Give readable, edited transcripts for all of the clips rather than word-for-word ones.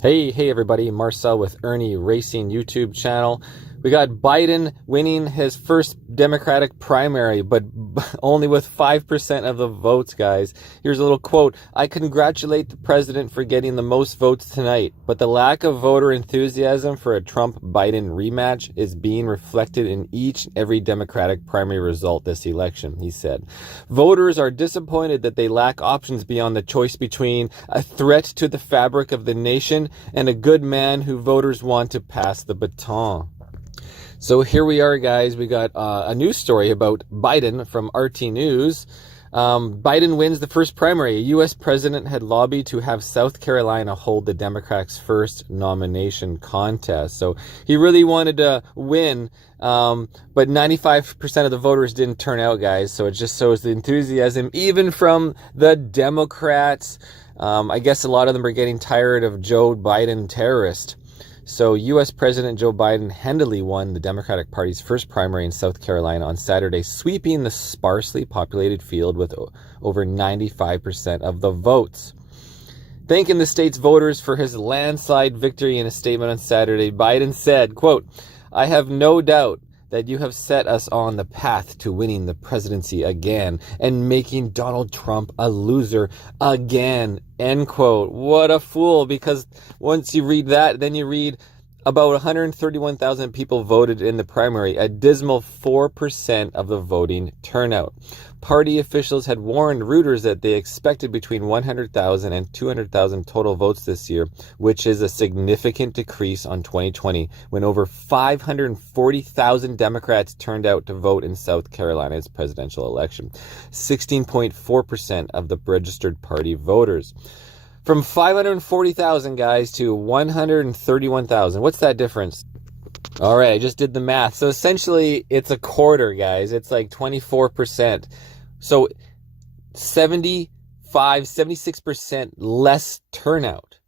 Hey everybody, Marcel with Irnieracing YouTube channel. We got Biden winning his first Democratic primary, but only with 5% of the votes, guys. Here's a little quote. "I congratulate the president for getting the most votes tonight, but the lack of voter enthusiasm for a Trump-Biden rematch is being reflected in each and every Democratic primary result this election," he said. "Voters are disappointed that they lack options beyond the choice between a threat to the fabric of the nation and a good man who voters want to pass the baton." So here we are, guys. We got a news story about Biden from RT News. Biden wins the first primary. A U.S. president had lobbied to have South Carolina hold the Democrats' first nomination contest. So he really wanted to win, but 95% of the voters didn't turn out, guys. So it just shows the enthusiasm, even from the Democrats. I guess a lot of them are getting tired of Joe Biden terrorist. So U.S. President Joe Biden handily won the Democratic Party's first primary in South Carolina on Saturday, sweeping the sparsely populated field with over 95% of the votes. Thanking the state's voters for his landslide victory in a statement on Saturday, Biden said, quote, "I have no doubt that you have set us on the path to winning the presidency again and making Donald Trump a loser again," end quote. What a fool, because once you read that, then you read about 131,000 people voted in the primary, a dismal 4% of the voting turnout. Party officials had warned rooters that they expected between 100,000 and 200,000 total votes this year, which is a significant decrease on 2020, when over 540,000 Democrats turned out to vote in South Carolina's presidential election, 16.4% of the registered party voters. From 540,000 guys to 131,000. What's that difference? All right, I just did the math. So essentially, it's a quarter, guys. It's like 24%. So 76% less turnout.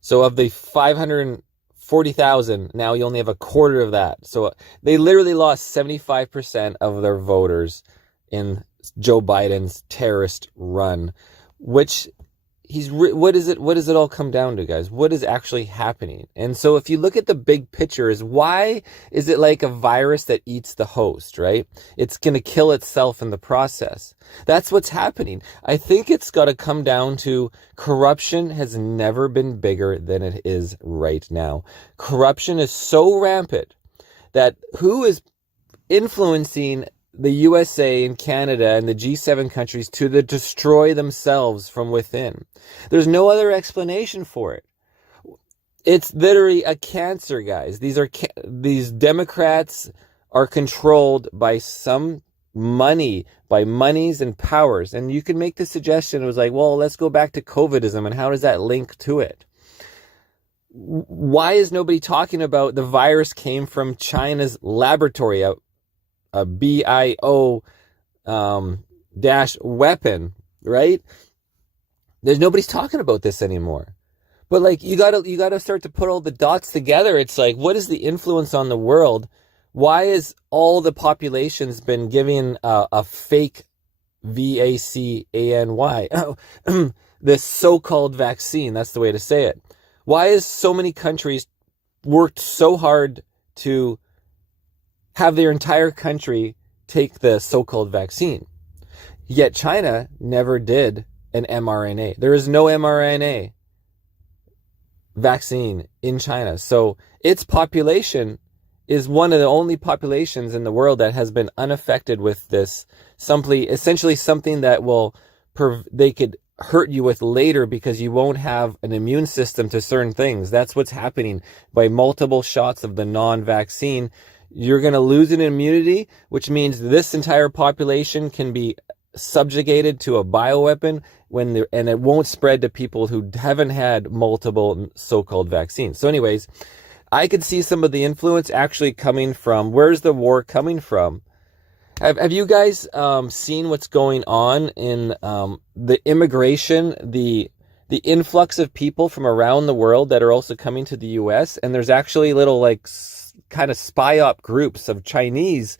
So of the 540,000, now you only have a quarter of that. So they literally lost 75% of their voters in Joe Biden's terrorist run, which what does it all come down to, guys? What is actually happening? And so if you look at the big picture, is why is it like a virus that eats the host, right? It's going to kill itself in the process. That's what's happening. I think it's got to come down to corruption has never been bigger than it is right now. Corruption is so rampant that who is influencing the USA and Canada and the G7 countries to destroy themselves from within? There's no other explanation for it. It's literally a cancer, guys. These Democrats are controlled by some money, by monies and powers. And you can make the suggestion, it was like, well, let's go back to COVIDism, and how does that link to it? Why is nobody talking about the virus came from China's laboratory, a bio dash weapon, right? Nobody's talking about this anymore. But like you gotta start to put all the dots together. It's like, what is the influence on the world? Why is all the populations been given a fake vaccine, this so-called vaccine? That's the way to say it. Why is so many countries worked so hard to have their entire country take the so-called vaccine? Yet China never did an mRNA. There is no mRNA vaccine in China. So its population is one of the only populations in the world that has been unaffected with this, essentially something that they could hurt you with later because you won't have an immune system to certain things. That's what's happening by multiple shots of the non-vaccine. You're going to lose an immunity, which means this entire population can be subjugated to a bioweapon and it won't spread to people who haven't had multiple so-called vaccines. So anyways, I could see some of the influence actually coming from, where's the war coming from? Have you guys seen what's going on in the immigration, the influx of people from around the world that are also coming to the U.S.? And there's actually little like kind of spy op groups of Chinese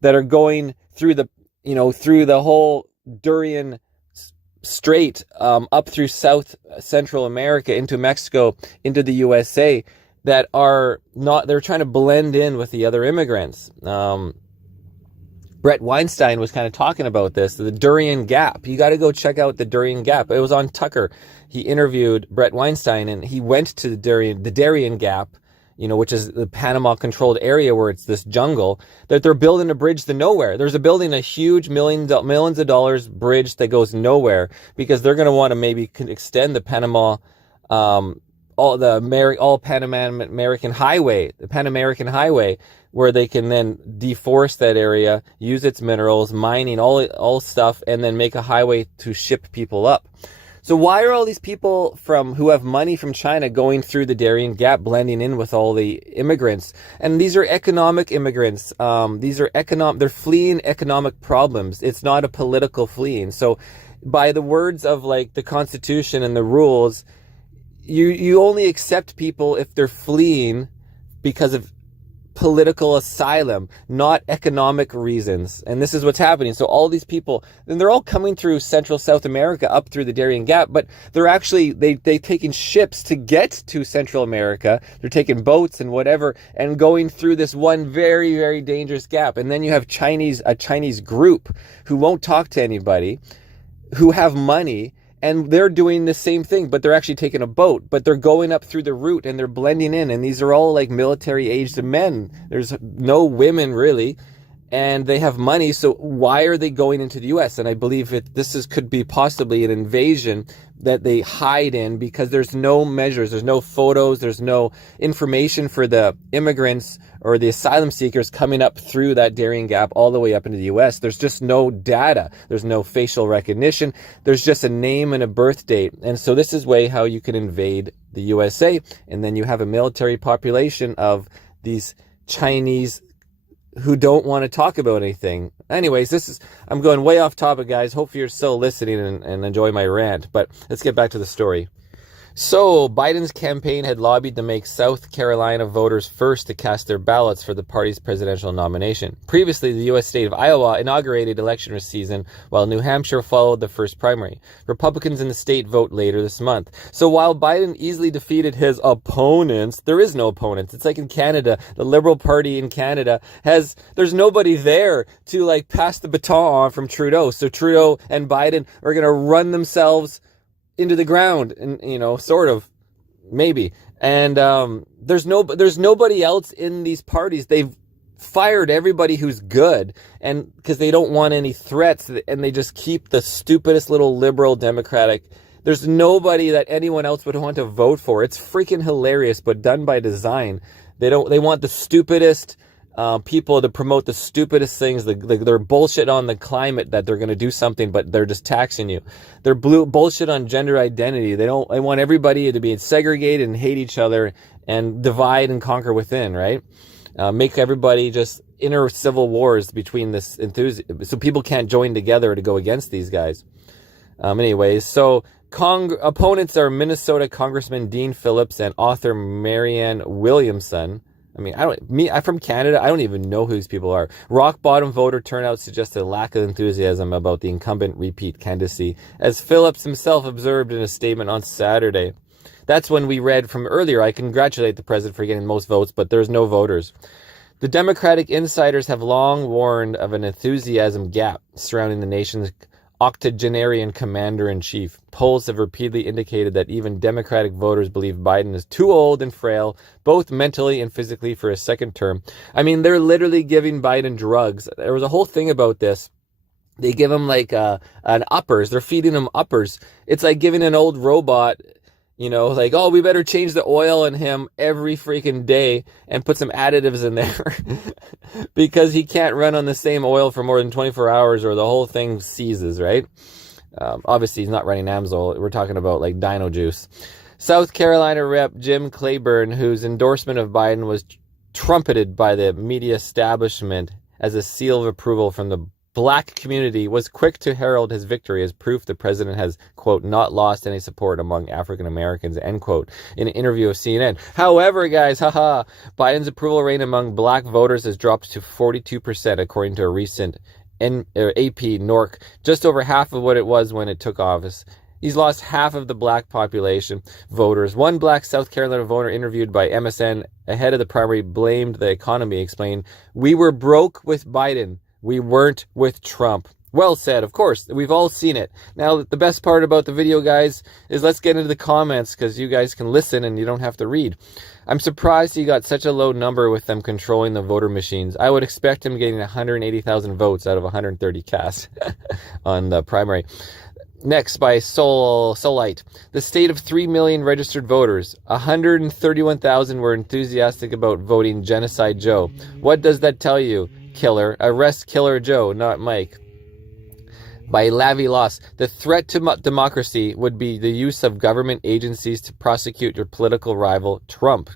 that are going through the whole Darian straight up through South Central America into Mexico, into the USA, that are not, they're trying to blend in with the other immigrants. Brett Weinstein was kind of talking about this, the Darien Gap. You got to go check out the Darien Gap. It was on Tucker. He interviewed Brett Weinstein, and he went to the Darien Gap, which is the Panama controlled area where it's this jungle, that they're building a bridge to nowhere. There's building a huge millions of dollars bridge that goes nowhere, because they're going to want to maybe extend the Panama, all Pan American Highway, the Pan American Highway, where they can then deforest that area, use its minerals, mining, all stuff, and then make a highway to ship people up. So why are all these people who have money from China going through the Darien Gap, blending in with all the immigrants? And these are economic immigrants. They're fleeing economic problems. It's not a political fleeing. So by the words of like the Constitution and the rules, you only accept people if they're fleeing because of political asylum, not economic reasons. And this is what's happening. So all these people, and they're all coming through Central South America up through the Darien Gap, but they're actually, they're taking ships to get to Central America. They're taking boats and whatever, and going through this one very, very dangerous gap. And then you have a Chinese group who won't talk to anybody, who have money, and they're doing the same thing, but they're actually taking a boat, but they're going up through the route and they're blending in. And these are all like military aged men. There's no women really, and they have money. So why are they going into the US? And I believe could be possibly an invasion that they hide in, because there's no measures, there's no photos, there's no information for the immigrants or the asylum seekers coming up through that Darien Gap all the way up into the US. There's just no data. There's no facial recognition. There's just a name and a birth date. And so this is how you can invade the USA. And then you have a military population of these Chinese who don't want to talk about anything. Anyways, I'm going way off topic, guys. Hopefully you're still listening and enjoy my rant, but let's get back to the story. So Biden's campaign had lobbied to make South Carolina voters first to cast their ballots for the party's presidential nomination. Previously, the U.S. state of Iowa inaugurated election season, while New Hampshire followed the first primary. Republicans in the state vote later this month. So while Biden easily defeated his opponents, there is no opponents. It's like in Canada, the Liberal Party in Canada there's nobody there to like pass the baton on from Trudeau. So Trudeau and Biden are going to run themselves into the ground, and sort of, maybe. And there's nobody else in these parties. They've fired everybody who's good, and because they don't want any threats, and they just keep the stupidest little liberal Democratic. There's nobody that anyone else would want to vote for. It's freaking hilarious, but done by design. They want the stupidest people to promote the stupidest things. They're bullshit on the climate, that they're going to do something, but they're just taxing you. They're bullshit on gender identity. They want everybody to be segregated and hate each other and divide and conquer within, right? Make everybody just inner civil wars between this enthusiast, so people can't join together to go against these guys. Anyways, so opponents are Minnesota Congressman Dean Phillips and author Marianne Williamson. I'm from Canada. I don't even know who these people are. Rock bottom voter turnout suggests a lack of enthusiasm about the incumbent repeat candidacy, as Phillips himself observed in a statement on Saturday. That's when we read from earlier, I congratulate the president for getting most votes, but there's no voters. The Democratic insiders have long warned of an enthusiasm gap surrounding the nation's octogenarian commander-in-chief. Polls have repeatedly indicated that even Democratic voters believe Biden is too old and frail, both mentally and physically, for a second term. They're literally giving Biden drugs. There was a whole thing about this. They give him like an uppers. They're feeding him uppers. It's like giving an old robot, like, oh, we better change the oil in him every freaking day and put some additives in there because he can't run on the same oil for more than 24 hours or the whole thing seizes, right? Obviously, he's not running Amsoil. We're talking about like Dino Juice. South Carolina Rep. Jim Clyburn, whose endorsement of Biden was trumpeted by the media establishment as a seal of approval from the Black community, was quick to herald his victory as proof the president has, quote, not lost any support among African Americans, end quote, in an interview with CNN. However, guys, Biden's approval rate among Black voters has dropped to 42%, according to a recent AP NORC, just over half of what it was when it took office. He's lost half of the black population voters. One black South Carolina voter interviewed by MSN ahead of the primary blamed the economy, explained, "We were broke with Biden. We weren't with Trump." Well said, of course. We've all seen it. Now, the best part about the video, guys, is let's get into the comments because you guys can listen and you don't have to read. I'm surprised he got such a low number with them controlling the voter machines. I would expect him getting 180,000 votes out of 130 cast on the primary. Next, by Solite. The state of 3 million registered voters. 131,000 were enthusiastic about voting Genocide Joe. What does that tell you, killer? Arrest Killer Joe, not Mike. By Lavi Loss. The threat to democracy would be the use of government agencies to prosecute your political rival, Trump.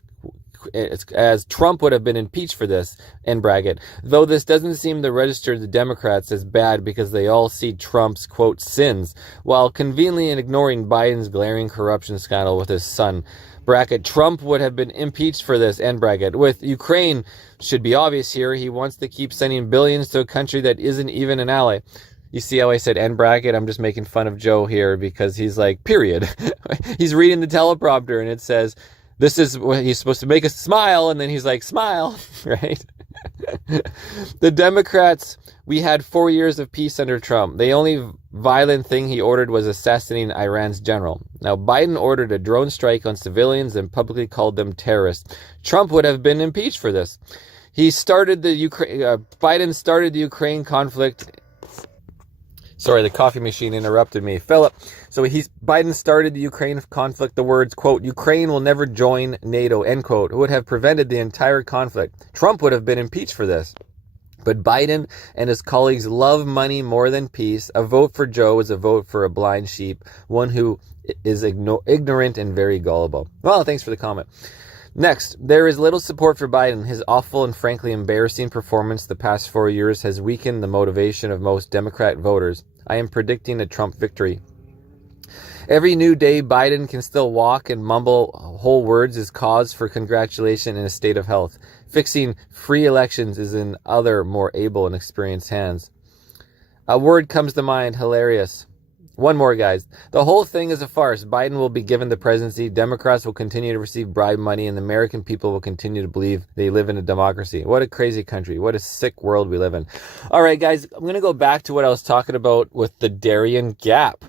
As Trump would have been impeached for this, end bracket. Though this doesn't seem to register the Democrats as bad because they all see Trump's, quote, sins, while conveniently ignoring Biden's glaring corruption scandal with his son. Bracket, Trump would have been impeached for this, end bracket. With Ukraine, should be obvious here, he wants to keep sending billions to a country that isn't even an ally. You see how I said end bracket? I'm just making fun of Joe here because he's like, period. He's reading the teleprompter and it says, this is what he's supposed to make us smile, and then he's like, smile, right? The Democrats, we had 4 years of peace under Trump. The only violent thing he ordered was assassinating Iran's general. Now, Biden ordered a drone strike on civilians and publicly called them terrorists. Trump would have been impeached for this. Biden started the Ukraine conflict. Sorry, the coffee machine interrupted me. Philip. So Biden started the Ukraine conflict. The words, quote, Ukraine will never join NATO, end quote, would have prevented the entire conflict. Trump would have been impeached for this. But Biden and his colleagues love money more than peace. A vote for Joe is a vote for a blind sheep, one who is ignorant and very gullible. Well, thanks for the comment. Next, there is little support for Biden. His awful and frankly embarrassing performance the past 4 years has weakened the motivation of most Democrat voters. I am predicting a Trump victory. Every new day Biden can still walk and mumble whole words is cause for congratulation in a state of health. Fixing free elections is in other more able and experienced hands. A word comes to mind, hilarious. One more, guys. The whole thing is a farce. Biden will be given the presidency. Democrats will continue to receive bribe money, and the American people will continue to believe they live in a democracy. What a crazy country. What a sick world we live in. All right, guys, I'm going to go back to what I was talking about with the Darian gap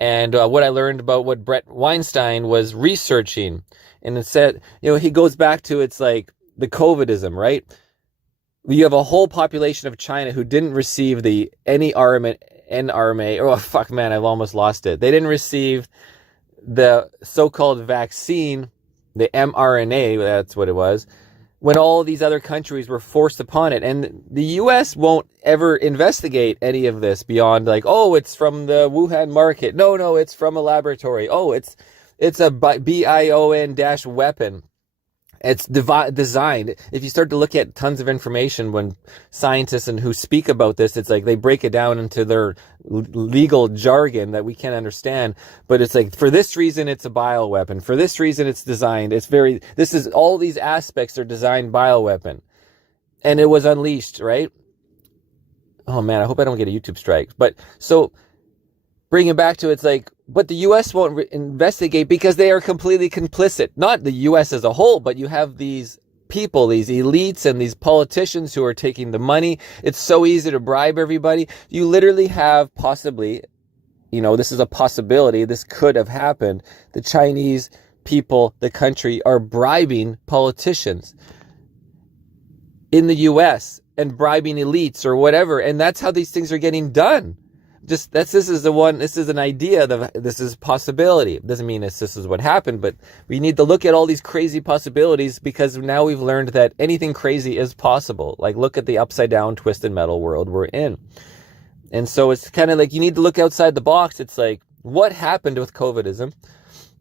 and what I learned about what Brett Weinstein was researching. And it said, he goes back to, it's like the COVIDism, right? You have a whole population of China who didn't receive any NRMA, oh fuck man, I've almost lost it. They didn't receive the so-called vaccine, the mRNA, that's what it was, when all these other countries were forced upon it. And the US won't ever investigate any of this beyond like, oh, it's from the Wuhan market. No, it's from a laboratory. Oh, it's a BION- weapon. It's designed. If you start to look at tons of information when scientists and who speak about this, it's like they break it down into their legal jargon that we can't understand. But it's like, for this reason, it's a bioweapon. For this reason, it's designed. All these aspects are designed bioweapon. And it was unleashed, right? Oh man, I hope I don't get a YouTube strike. But so bring it back to, it's like, but the U.S. won't investigate because they are completely complicit. Not the U.S. as a whole, but you have these people, these elites and these politicians who are taking the money. It's so easy to bribe everybody. You literally have possibly, this is a possibility. This could have happened. The Chinese people, the country, are bribing politicians in the U.S. and bribing elites or whatever. And that's how these things are getting done. This is an idea, this is a possibility. It doesn't mean this is what happened, but we need to look at all these crazy possibilities because now we've learned that anything crazy is possible. Like, look at the upside down, twisted metal world we're in. And so it's kind of like you need to look outside the box. It's like, what happened with COVIDism?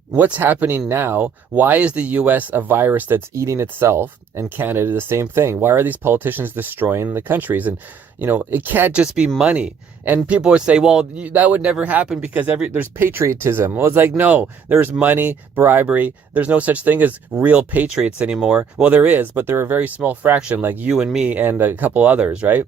What's happening now? Why is the U.S. a virus that's eating itself, and Canada the same thing? Why are these politicians destroying the countries? And, it can't just be money. And people would say, well, that would never happen because there's patriotism. Well, it's like, no, there's money, bribery. There's no such thing as real patriots anymore. Well, there is, but they're a very small fraction, like you and me and a couple others, right?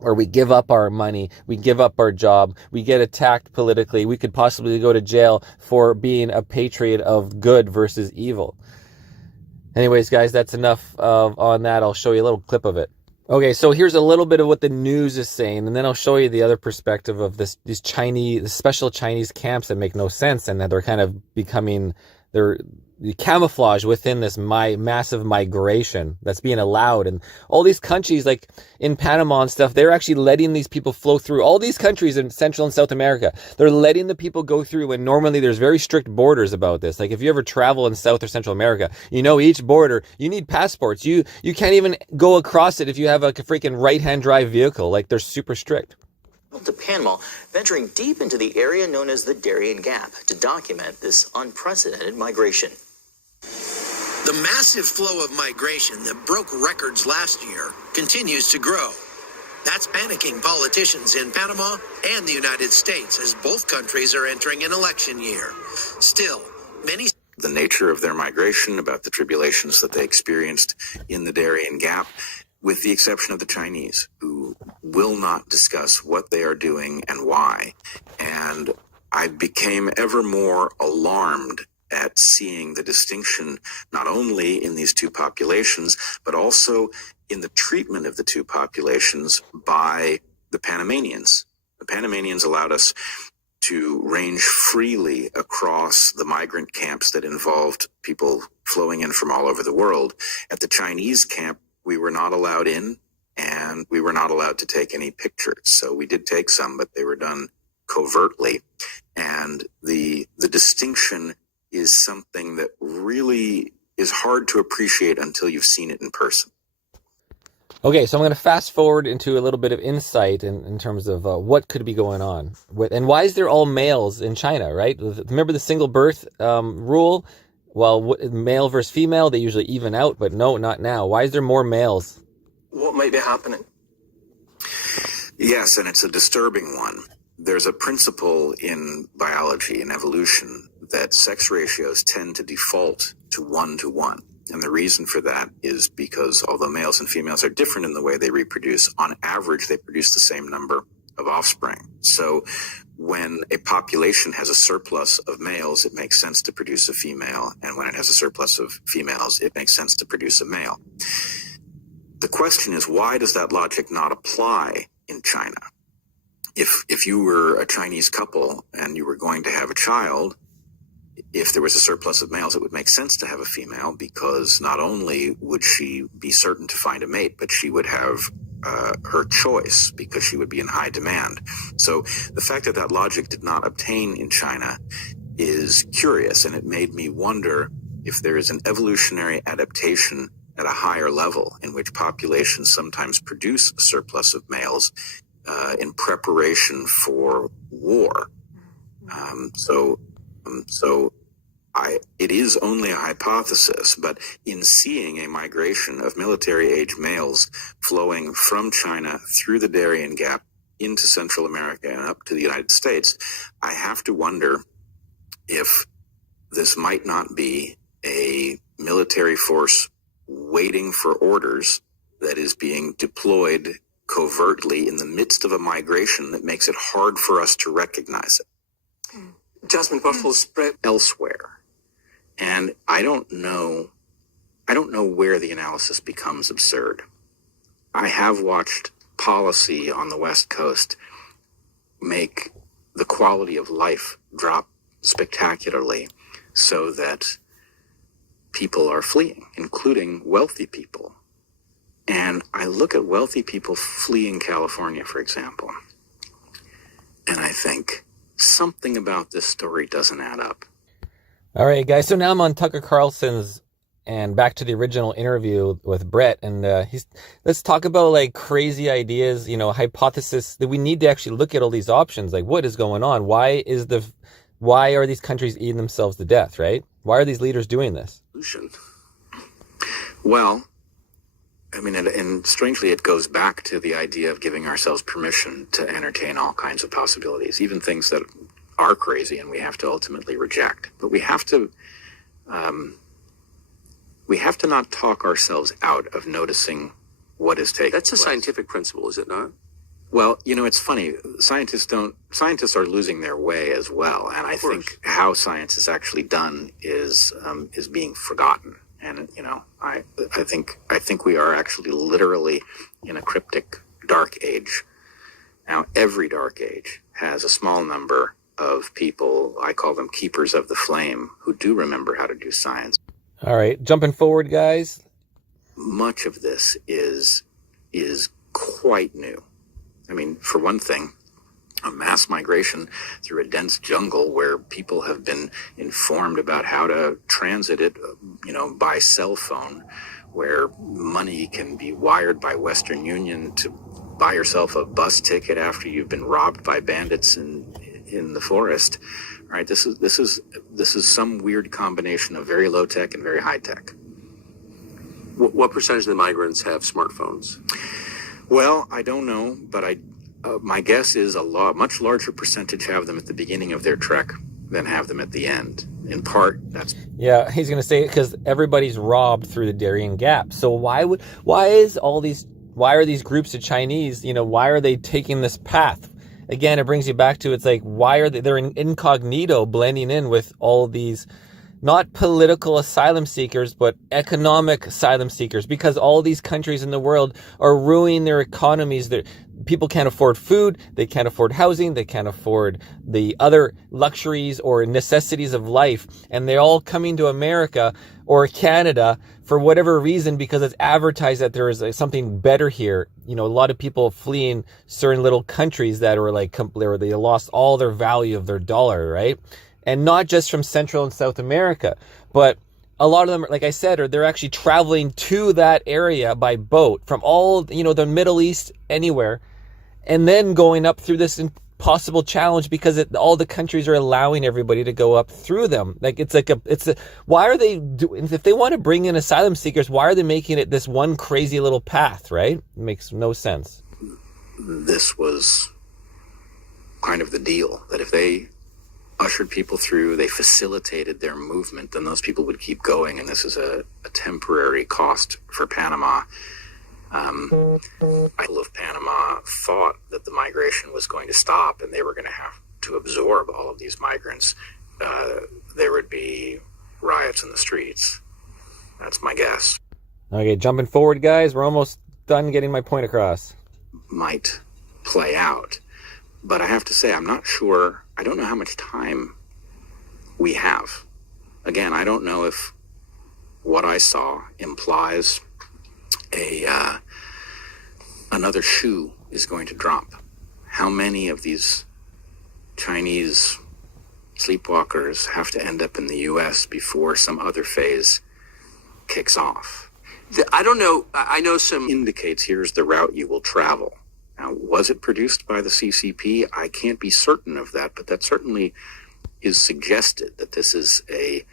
or we give up our money, we give up our job, we get attacked politically, we could possibly go to jail for being a patriot of good versus evil. Anyways, guys, that's enough on that. I'll show you a little clip of it. Okay, so here's a little bit of what the news is saying, and then I'll show you the other perspective of these special Chinese camps that make no sense, and that they're kind of becoming, they're camouflage within this massive migration that's being allowed. And all these countries, like in Panama and stuff, they're actually letting these people flow through. All these countries in Central and South America, they're letting the people go through, when normally there's very strict borders about this. Like if you ever travel in South or Central America, you know each border, you need passports. You can't even go across it if you have a freaking right-hand drive vehicle. Like they're super strict. To Panama, venturing deep into the area known as the Darian Gap to document this unprecedented migration. The massive flow of migration that broke records last year continues to grow. That's panicking politicians in Panama and the United States as both countries are entering an election year. Still, many... The nature of their migration, about the tribulations that they experienced in the Darian Gap, with the exception of the Chinese, who will not discuss what they are doing and why. And I became ever more alarmed at seeing the distinction not only in these two populations, but also in the treatment of the two populations by the Panamanians. The Panamanians allowed us to range freely across the migrant camps that involved people flowing in from all over the world. At the Chinese camp, we were not allowed in, and we were not allowed to take any pictures. So we did take some, but they were done covertly. And the distinction is something that really is hard to appreciate until you've seen it in person. Okay, so I'm going to fast forward into a little bit of insight in terms of what could be going on. And why is there all males in China, right? Remember the single birth rule? Well, male versus female, they usually even out, but no, not now. Why is there more males? What might be happening? Yes, and it's a disturbing one. There's a principle in biology and evolution that sex ratios tend to default to 1 to 1. And the reason for that is because although males and females are different in the way they reproduce, on average, they produce the same number of offspring. So when a population has a surplus of males, it makes sense to produce a female. And when it has a surplus of females, it makes sense to produce a male. The question is, why does that logic not apply in China? If you were a Chinese couple and you were going to have a child, if there was a surplus of males, it would make sense to have a female, because not only would she be certain to find a mate, but she would have her choice, because she would be in high demand. So the fact that that logic did not obtain in China is curious, and it made me wonder if there is an evolutionary adaptation at a higher level in which populations sometimes produce a surplus of males in preparation for war. It is only a hypothesis, but in seeing a migration of military-age males flowing from China through the Darian Gap into Central America and up to the United States, I have to wonder if this might not be a military force waiting for orders that is being deployed covertly in the midst of a migration that makes it hard for us to recognize it. Jasmine Buffalo's spread elsewhere. And I don't know where the analysis becomes absurd. I have watched policy on the West Coast make the quality of life drop spectacularly so that people are fleeing, including wealthy people. And I look at wealthy people fleeing California, for example, and I think something about this story doesn't add up. All right, guys. So now I'm on Tucker Carlson's, and back to the original interview with Brett, and let's talk about like crazy ideas, hypothesis that we need to actually look at all these options. Like, what is going on? Why are these countries eating themselves to death? Right? Why are these leaders doing this? Well, I mean, and strangely, it goes back to the idea of giving ourselves permission to entertain all kinds of possibilities, even things that are crazy and we have to ultimately reject. But we have to not talk ourselves out of noticing what is taking place. That's a scientific principle, is it not? Well, it's funny. Scientists are losing their way as well. And I think how science is actually done is being forgotten. And, I think we are actually literally in a cryptic dark age. Now, every dark age has a small number of people, I call them keepers of the flame, who do remember how to do science. All right, jumping forward, guys. Much of this is quite new. I mean, for one thing, a mass migration through a dense jungle where people have been informed about how to transit it, by cell phone, where money can be wired by Western Union to buy yourself a bus ticket after you've been robbed by bandits in the forest. All right, this is some weird combination of very low tech and very high tech. What percentage of the migrants have smartphones? Well, I don't know, but my guess is a much larger percentage have them at the beginning of their trek than have them at the end. In part, that's... Yeah, he's going to say it because everybody's robbed through the Darien Gap. So why are these groups of Chinese, why are they taking this path? Again, it brings you back to, it's like, why are they're incognito blending in with all these, not political asylum seekers, but economic asylum seekers, because all these countries in the world are ruining their economies. People can't afford food, they can't afford housing, they can't afford the other luxuries or necessities of life, and they're all coming to America or Canada for whatever reason because it's advertised that there is something better here. A lot of people fleeing certain little countries that are they lost all their value of their dollar, right? And not just from Central and South America, but a lot of them, like I said, they're actually traveling to that area by boat from all, the Middle East, anywhere, and then going up through this impossible challenge because all the countries are allowing everybody to go up through them. Why are they if they want to bring in asylum seekers, why are they making it this one crazy little path, right? It makes no sense. This was kind of the deal, that if they ushered people through, they facilitated their movement, then those people would keep going, and this is a temporary cost for Panama. People of Panama thought that the migration was going to stop and they were going to have to absorb all of these migrants. There would be riots in the streets. That's my guess. Okay, jumping forward, guys. We're almost done getting my point across. Might play out. But I have to say, I'm not sure. I don't know how much time we have. Again, I don't know if what I saw implies another shoe is going to drop. How many of these Chinese sleepwalkers have to end up in the U.S. before some other phase kicks off? I don't know. I know some indicates here's the route you will travel. Now, was it produced by the CCP? I can't be certain of that, but that certainly is suggested that this is a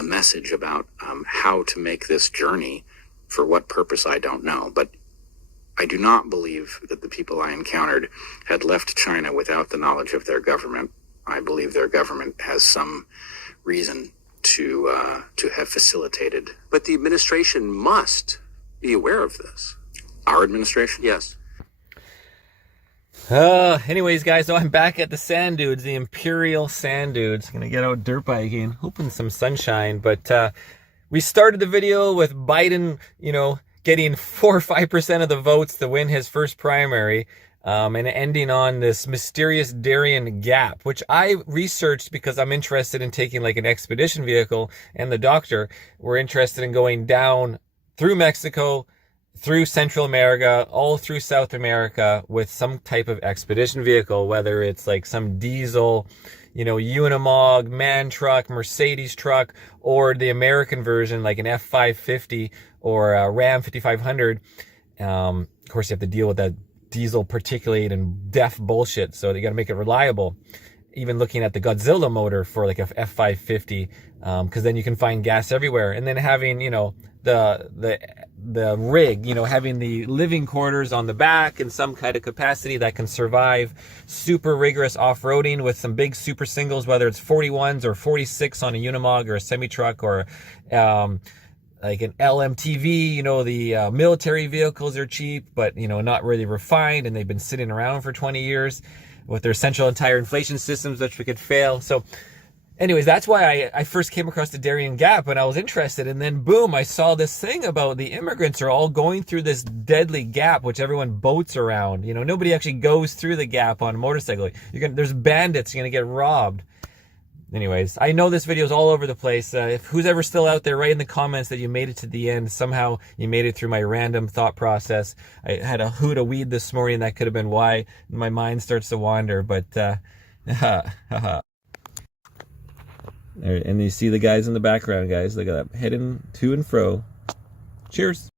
message about how to make this journey. For what purpose, I don't know. But I do not believe that the people I encountered had left China without the knowledge of their government. I believe their government has some reason to have facilitated. But the administration must be aware of this. Our administration? Yes. Anyways, guys, so I'm back at the Sand Dudes, the Imperial Sand Dudes. Gonna get out dirt biking, hoping some sunshine. But we started the video with Biden, getting 4 or 5% of the votes to win his first primary, and ending on this mysterious Darien Gap, which I researched because I'm interested in taking like an expedition vehicle, and the doctor were interested in going down through Mexico, through Central America, all through South America with some type of expedition vehicle, whether it's like some diesel, Unimog, MAN truck, Mercedes truck, or the American version like an F550 or a Ram 5500. Of course, you have to deal with that diesel particulate and DEF bullshit, so they got to make it reliable. Even looking at the Godzilla motor for like a F550, because then you can find gas everywhere. And then having, the rig, having the living quarters on the back in some kind of capacity that can survive super rigorous off-roading with some big super singles, whether it's 41s or 46 on a Unimog or a semi-truck or like an LMTV, you know, the military vehicles are cheap, but, you know, not really refined, and they've been sitting around for 20 years with their central and tire inflation systems, which we could fail. So anyways, that's why I first came across the Darian Gap, and I was interested, and then boom, I saw this thing about the immigrants are all going through this deadly gap, which everyone boats around. You know, nobody actually goes through the gap on a motorcycle. There's bandits, you're gonna get robbed. Anyways, I know this video is all over the place. If who's ever still out there, write in the comments that you made it to the end. Somehow you made it through my random thought process. I had a hoot of weed this morning. That could have been why my mind starts to wander. But, and you see the guys in the background, guys. Look at that, heading to and fro. Cheers.